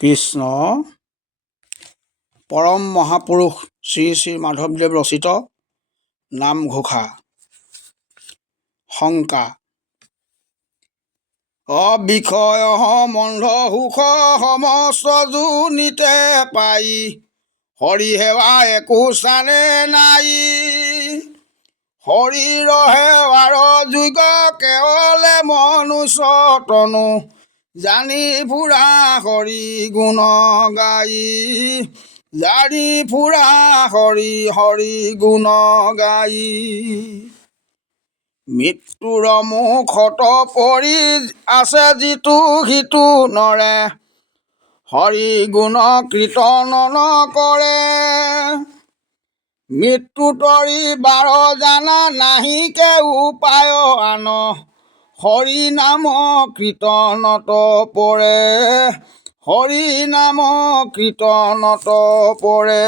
কৃষ্ণ পৰম মহাপুৰুষ শ্ৰী শ্ৰী মাধৱদেৱ ৰচিত নামঘোষা শংকা। অবিষয় সম্বন্ধ সুখ সমস্ত জুনিতে পাই হৰি সেৱা একো চানে নাই। শৰীৰ সেৱাৰ যোগ্য কেৱলে মনুষ্য তনু জানি ফুৰা হৰি গুণ গাই জানি ফুৰা হৰি হৰি গুণ গাই। মৃত্যুৰ মুখত পৰি আছে যিটো সিটো নৰে হৰি গুণ কীৰ্তন নকৰে মৃত্যু তৰি বাৰ জানা নাহিকে উপায় আন হৰি নাম কীৰ্তনত পৰে। হৰি নাম কীৰ্তনত পৰে।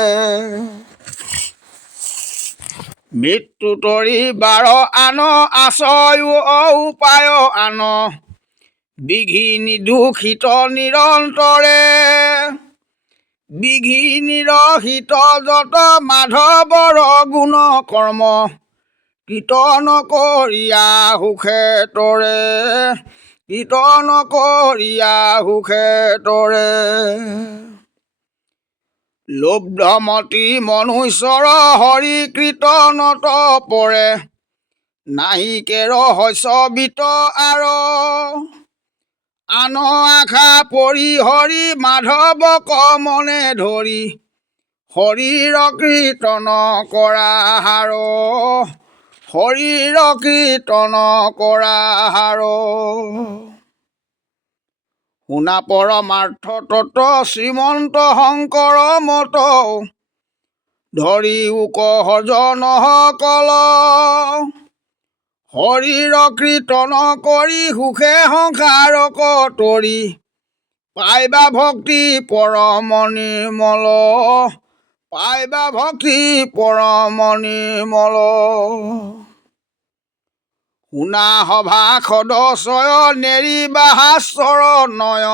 মৃত্যু তৰি বাৰ আন আশ্ৰয় উপায় আন। বিঘিনি দূষিত নিৰন্তৰে। বিঘিনি ৰহিত যত মাধৱৰ গুণ কৰ্ম কীৰ্তন কৰিয়া সুখে তৰে কীৰ্তন কৰিয়া সুখে তৰে। লব্ধমতি মনুষ্যৰ হৰি কীৰ্তনত পৰে নাহিকে ৰহস্যবিত আৰ। আন আশা পৰি হৰি মাধৱক মনে ধৰি শৰীৰ কীৰ্তন কৰা হাৰ শৰীৰ কীৰ্তন কৰা হাৰ। শুনা পৰমাৰ্থ তত্ত্ব শ্ৰীমন্ত শংকৰ মত। ধৰি উক সজনসকল শৰীৰ কীৰ্তন কৰি সুখে সংসাৰ কতৰি পাইবা ভক্তি পৰম নিৰ্মল পাইবা ভক্তি পৰম নিৰ্মল শুনা সভা সদস্য নেৰিবা শাস্ত্ৰ নয়।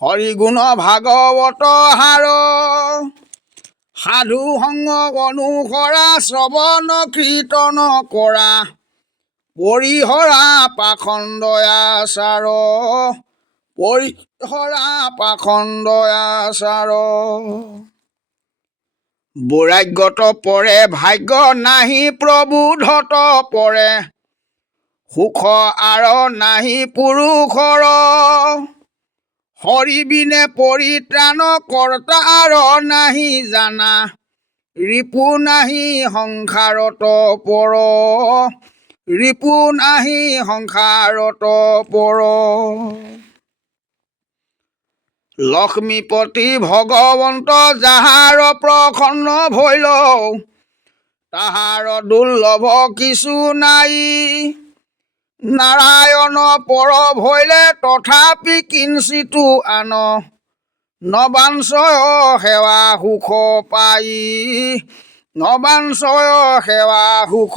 হৰিগুণ ভাগৱত হাৰ সাধু সংগ অনুসৰা শ্ৰৱণ কীৰ্তন কৰা। পৰিহৰা পাখণ্ডয়াচাৰ পৰিহৰা পাখণ্ডয়াচাৰ বৈৰাগ্যত পৰে, ভাগ্য নাহি প্ৰভুধত পৰে। সুখ আৰ নাহি পুৰুষৰ। হৰি বিনে পৰিত্ৰাণ, কৰ্তা আৰ নাহি জানা। ৰিপু নাহি সংসাৰত পৰ। ৰিপু নাহি সংসাৰত পৰ। লক্ষ্মীপতি ভগৱন্ত যাহাৰ প্ৰসন্ন ভৈল তাহাৰ দুৰ্লভ কিছু নাই। নাৰায়ণ পৰ ভৈলে তথাপি কিঞ্চিতো আন নবাঞ্চয় সেৱা সুখ পাই নবাঞ্চয় সেৱা সুখ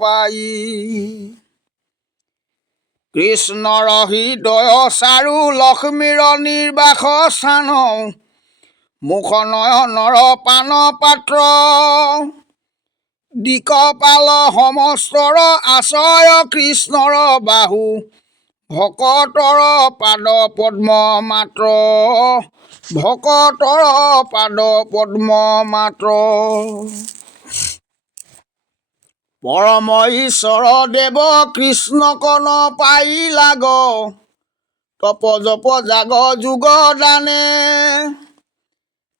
পাই। কৃষ্ণৰ হৃদয় চাৰু লক্ষ্মীৰ নিৰ্বাস স্থান মুখ নয়নৰ পান পাত্ৰ। দিকপাল সমস্তৰ আশ্ৰয় কৃষ্ণৰ বাহু। ভকতৰ পাদ পদ্ম মাত্ৰ। ভকতৰ পাদ পদ্ম মাত্ৰ। পৰম ঈশ্বৰ দেৱ কৃষ্ণকন পাই লাগ। তপ জপ জাগ যুগ দানে।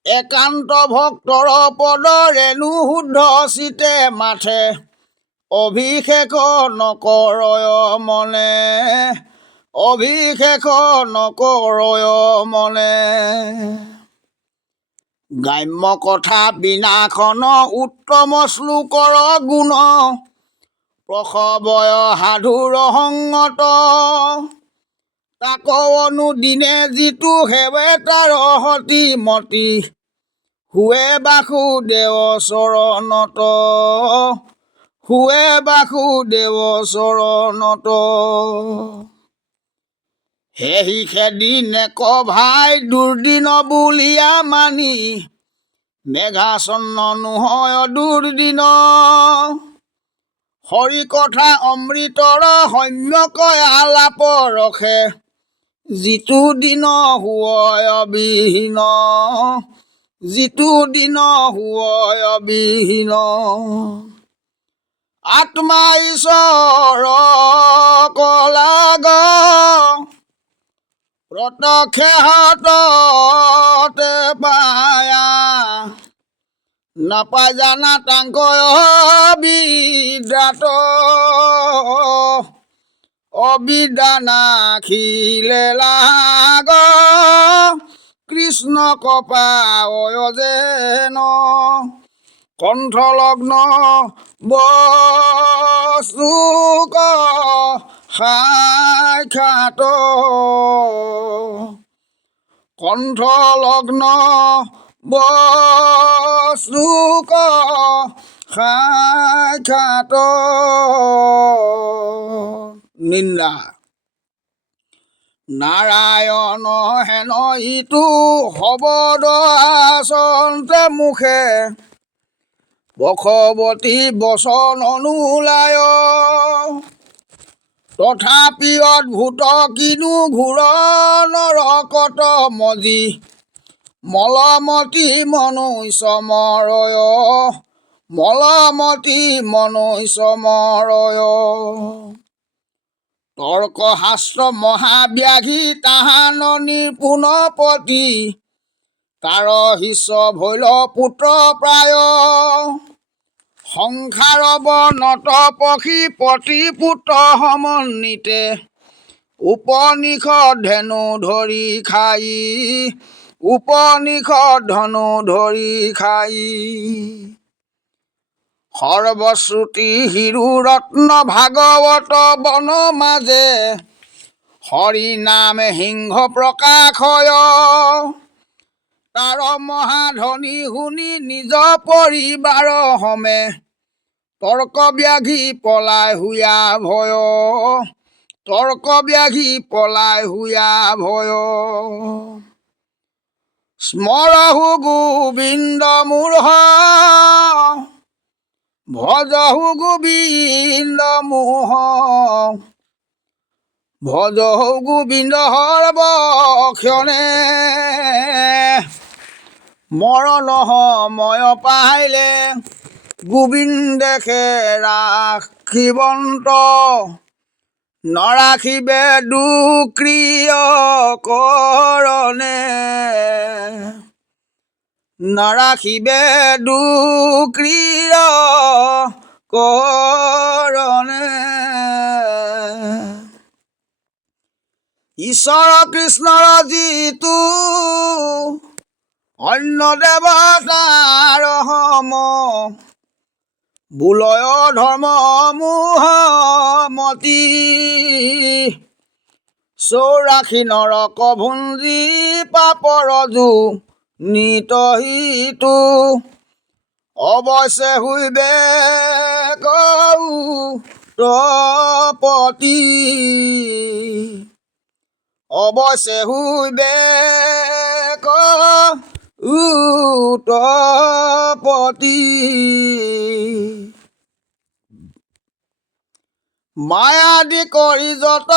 একান্ত ভক্তৰ পদ ৰেণু শুদ্ধ চিতে মাথে অভিষেক নকৰয় মনে। অভিষেক নকৰয় মনে। গ্ৰাম্য কথা বিনাশন উত্তম শ্লোকৰ গুণ। প্ৰসৱয় সাধুৰ সংগত। তাক অনুদিনে যিটো সেৱে তাৰ সতি মতি। শুৱে বাসুদেৱ চৰণত। শুৱে বাসুদেৱ চৰণত। সেহি সেদিনে কভাই দুৰ্দিন বুলিয়া মানি মেঘাচন্ন নোহয় দুৰ্দিন। হৰি কথা অমৃতৰ সম্যকয় আলাপ ৰখে যিটো দিন হুৱয় অবিহীন যিটো দিন হুৱয় অবিহীন আত্মা ঈশ্বৰ কলাগ প্ৰত্যক্ষে হাততে পায়া। নাপায় জানা তাংকয় বিদ্যাত অবিদ্যানা খিলে লাগ। কৃষ্ণ কপা অয়জেন কণ্ঠলগ্ন বস্তুক সাক্ষাত কণ্ঠলগ্ন বস্তুক সাক্ষাত নিন্দা। নাৰায়ণ হেন ইটো শবদ আচন্তে মুখে বশৱতী বচন অনুলায়। তথাপি অদ্ভুত কিনো ঘূৰ নৰকত মজি। মলমতি মনুষ্যমৰয়। মলমতি মনুষ্যমৰয়। তৰ্কশাস্ত্ৰ মহাব্যাধি তাহান নিপুণ পতি। তাৰ শিষ্য ভৈল পুত্ৰ প্ৰায়। সংসাৰ বনত পক্ষী পতি সমন্বিতে উপনিষদ ধেনু ধৰি খাই উপনিষদ ধনু ধৰি খাই। সৰ্বশ্ৰুতি হিৰু ৰত্ন ভাগৱত বন মাজে, হৰি নাম সিংহ প্ৰকাশয় তাৰ মহাধনী শুনি নিজ পৰিবাৰ সমে তৰ্ক ব্যাধি পলাই হুয়া ভয়। তৰ্ক ব্যাধি পলাই হুয়া ভয়। স্মৰহু গোবিন্দ মূঢ়। ভজহু গোবিন্দ মোহ ভজহু গোবিন্দ সৰ্বক্ষণে মৰণ সময় পাইলে গোবিন্দে ৰাখিবন্ত নৰাখিবে দুক্ৰিয় কৰণে নাৰাখিবে দুক্ৰিয় কৰণে ঈশ্বৰ কৃষ্ণৰ যিটো অন্য দেৱতাৰ সম বুলয় ধৰ্ম মোহমতি চৌৰাশী নৰক ভুঞ্জি পাপৰজু নিতহিতো অৱশ্যে শুইবে কৌ তপতি অৱশ্যে শুইবে কৌতপতি মায়াদি কৰি যত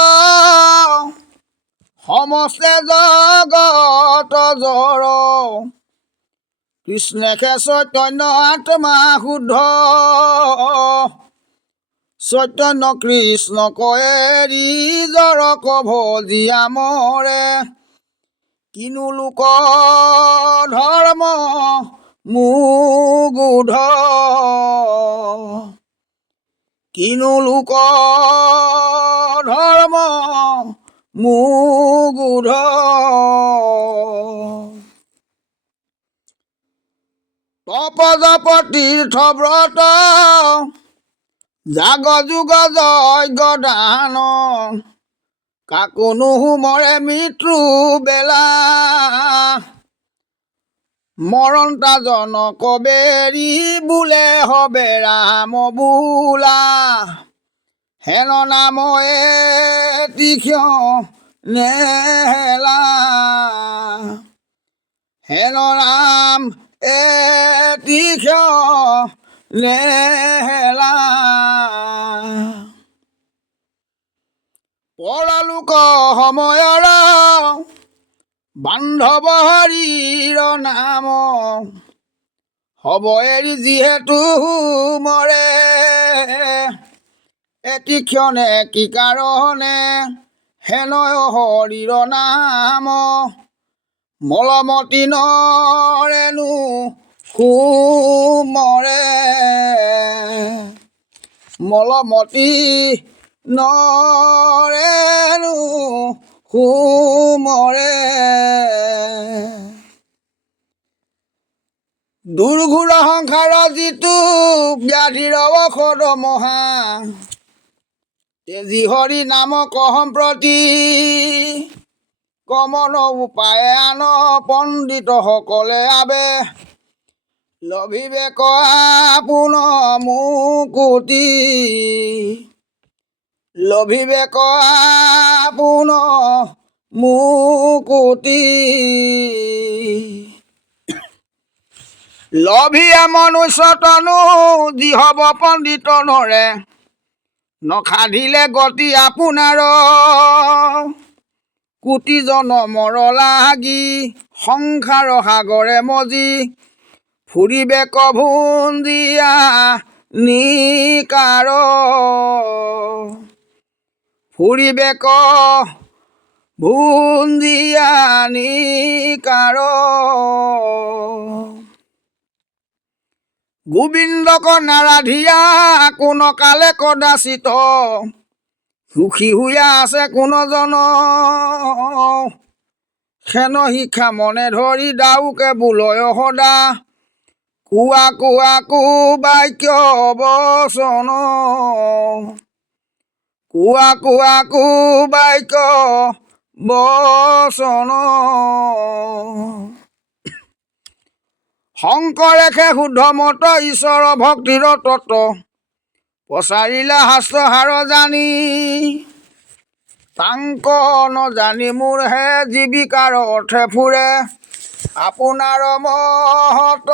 সমস্তে জগত জৰ কৃষ্ণেকে চৈতন্য আত্মা শুদ্ধ চৈতন্য কৃষ্ণ কয়েৰি জৰক ভজিয়া মৰে কিনো লোক ধৰ্ম মুগুধ? কিনো লোক ধৰ্ম মুগুধ? তপজপ তীৰ্থ ব্ৰত জাগ যুগ যজ্ঞ দান কাকো নুহুমৰে মৃত্যু বেলা। মৰণ তাজন কবেৰি বোলে হবে ৰাম বোলা। হেন নাময়ে তীক্ষ্ণ নেলা হেন ৰাম এটি পৰলোক সময়ৰ বান্ধৱ হৰিৰ নাম হ'ব এৰি যিহেতু মৰে। এটি ক্ষণে কি কাৰণে হেনয় হৰিৰ নাম মলমতি নৰেনো সুমৰে মলমতি নৰেনো সুমৰে দুৰ্ঘুৰ সংসাৰ যিটো ব্যাধিৰ ঔষধ মহা তেজি হৰি নাম কহম কমন উপায় আন পণ্ডিতসকলে আবে। লভিবে কোন মুকুতি। লভিবে কোন মুকুতি। লভিয়া মনুষ্য তনু যি হব পণ্ডিত নৰে, নখাধিলে গতি আপোনাৰ। কোটি জনমৰ লাগি সংসাৰ সাগৰে মজি ফুৰিবে কভুঞ্জিয়া নিকাৰ ফুৰিবে ক ভুঞ্জিয়া নিকাৰ গোবিন্দক নাৰাধিয়া কোন কালে কদাচিত, সুখী শুয়া আছে কোনজন। সেন শিক্ষা মনে ধৰি দাউকে বোলয় সদা। কোৱা কোৱা কো বাক্য বচন কোৱা কোৱা কো বাক্য বচন শংকৰেখে শুদ্ধ মত ঈশ্বৰ ভক্তিৰ তত্ত্ব প্ৰচাৰিলে শাস্ত্ৰ হাৰ জানি। তাংক নজানি মোৰ হে জীৱিকাৰ অৰ্থে ফুৰে। আপোনাৰ মহত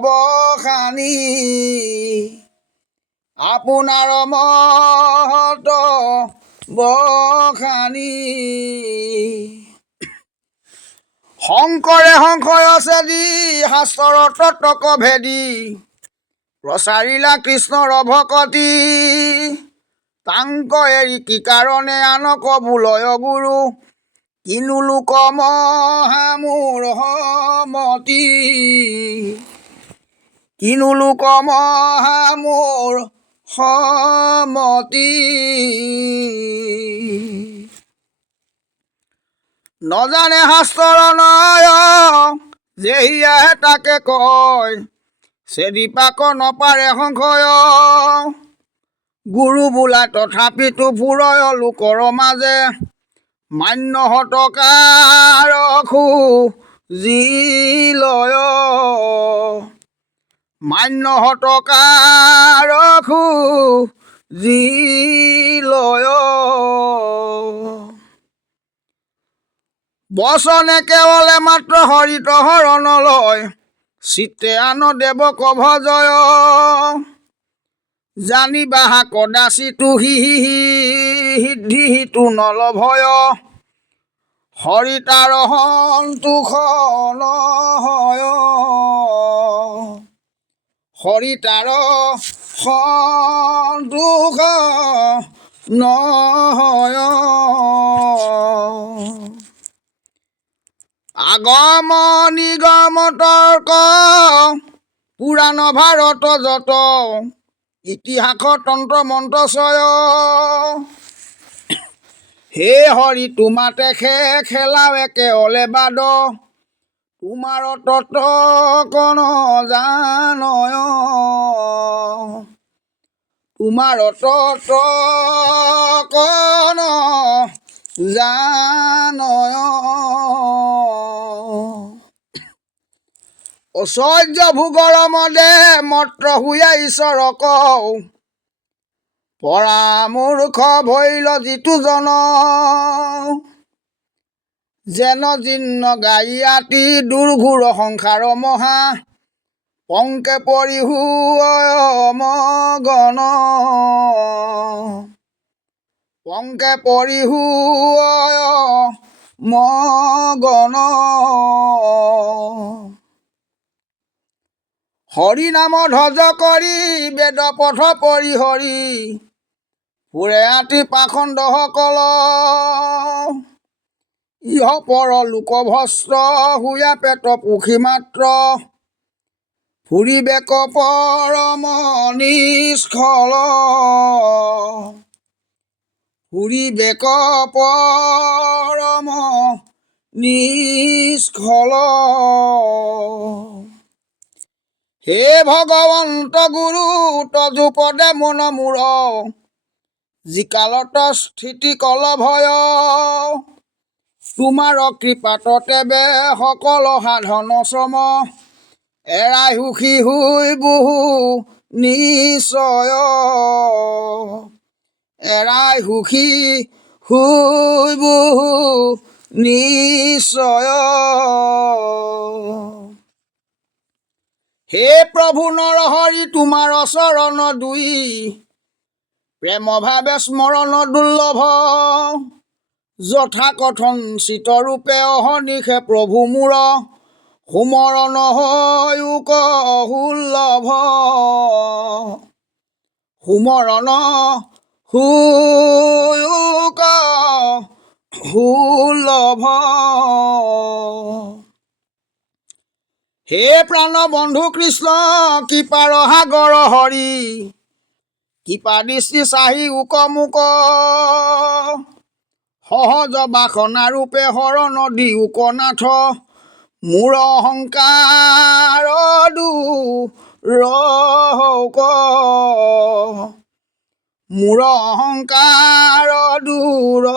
বখানি আপোনাৰ মহত বখানি শংকৰে সংশয় দি শাস্ত্ৰৰ তত্বক ভেদি প্ৰচাৰিলা কৃষ্ণৰ ভকতি তাংক এৰি কি কাৰণে আনক বোলয় গুৰু? কিনো লোক মহামূৰ সমতি কিনো লোক মহামূৰ সমতি নজানে শাস্ত্ৰৰ নয় যেহিয়াহে তাকে কয় চেদিপাক নপাৰে সংশয়। গুৰু বোলা তথাপিতো ফুৰয় লোকৰ মাজে মান্য হতকাৰ যি লয়। মান্য হতকাৰ যি লয়। বচনে কেৱলে মাত্ৰ হৰিত হৰণ লয় চিত্তে আন দেৱ কভ জয় জানিবা কদাচিতো হি সিদ্ধি সিটো নলভয়। হৰিতাৰ সন্তোষ নহয় হৰিতাৰ সন্তোষ নহয় আগম নিগম তৰ্ক, পুৰাণ ভাৰত যত ইতিহাস তন্ত্ৰ মন্ত্ৰ চয় হে হৰি তোমাতে খে খেলাও একে অলে বাদ। তোমাৰ তত কণ জানয়। তোমাৰ তত কণ জানয়। ঐশ্বৰ্য ভোগৰ মদে মত্ৰ শুয়া ঈশ্বৰক পৰামূৰ্খ ভৈল যিটো জন। যেন জীৰ্ণ গায়ী আতি দুৰ্ঘোৰ সংসাৰ মহা পংকে পৰিহু মগন পংকে পৰিহু মগন হৰি নাম ধ্বজ কৰি বেদ পথ পৰিহৰি ফুৰে আতি পাখণ্ডসকল ইহ পৰ লোকভস্ত্ৰ হুয়া পেট পুখি মাত্ৰ, ফুৰিবে কপৰম নিষ্খল ফুৰিবে কপৰম নিষ্খল হে ভগৱন্ত গুৰু, তজুপদে মন মূৰ। জিকালত স্থিতি কল ভয় তোমাৰ কৃপাততে বে সকল সাধন শ্ৰম। এৰাই সুখী হৈ বহু নিশ্চয়। এৰাই সুখী হৈ বহু নিশ্চয়। হে প্ৰভু নৰহৰি তোমাৰ চৰণ দুই। প্ৰেম ভাৱে স্মৰণ দুৰ্লভ। যথা কথন চিতৰূপে অহনিশে প্ৰভু মূৰ। সুমৰণ হয়ুক সুলভ। সুমৰণ হুয়ুক সুলভ। হে প্ৰাণ বন্ধু কৃষ্ণ কৃপাৰ সাগৰ হৰি কৃপা দৃষ্টি চাহি উক মুক। সহজ বাসনা ৰূপে শৰণ দি উকনাথ মূৰ অহংকাৰ দূৰক মূৰ অহংকাৰ দূৰ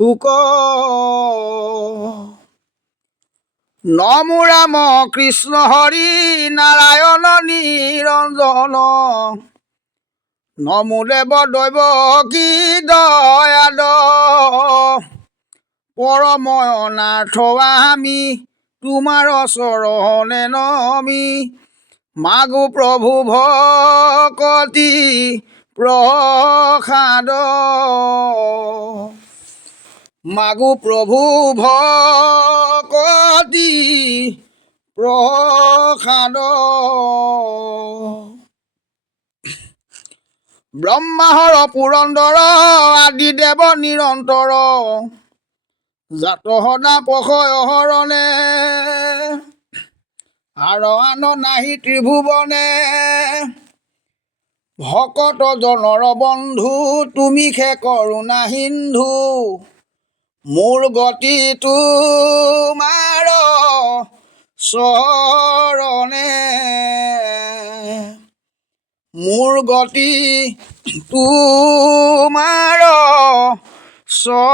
সুক নমো ৰাম কৃষ্ণ হৰি নাৰায়ণ নিৰঞ্জন নমো দেৱ দৈৱ কি দয়াদ পৰময়নাৰ্থ আমি তোমাৰ চৰণে নমি। মাগো প্ৰভু ভকতি প্ৰসাদ মাগো প্ৰভু ভকতি প্ৰসাদ ব্ৰহ্মাহৰ পুৰন্দৰ আদি দেৱ নিৰন্তৰ জাত সদা পশয় হৰণে আৰু আন নাহি ত্ৰিভুৱনে ভকত জনৰ বন্ধু, তুমি খে কৰোণা সিন্ধু মোৰ গতি তোমাৰ চৰণে মোৰ গতি তোমাৰ চৰণে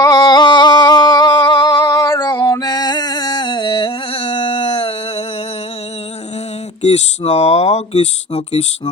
কৃষ্ণ কৃষ্ণ কৃষ্ণ।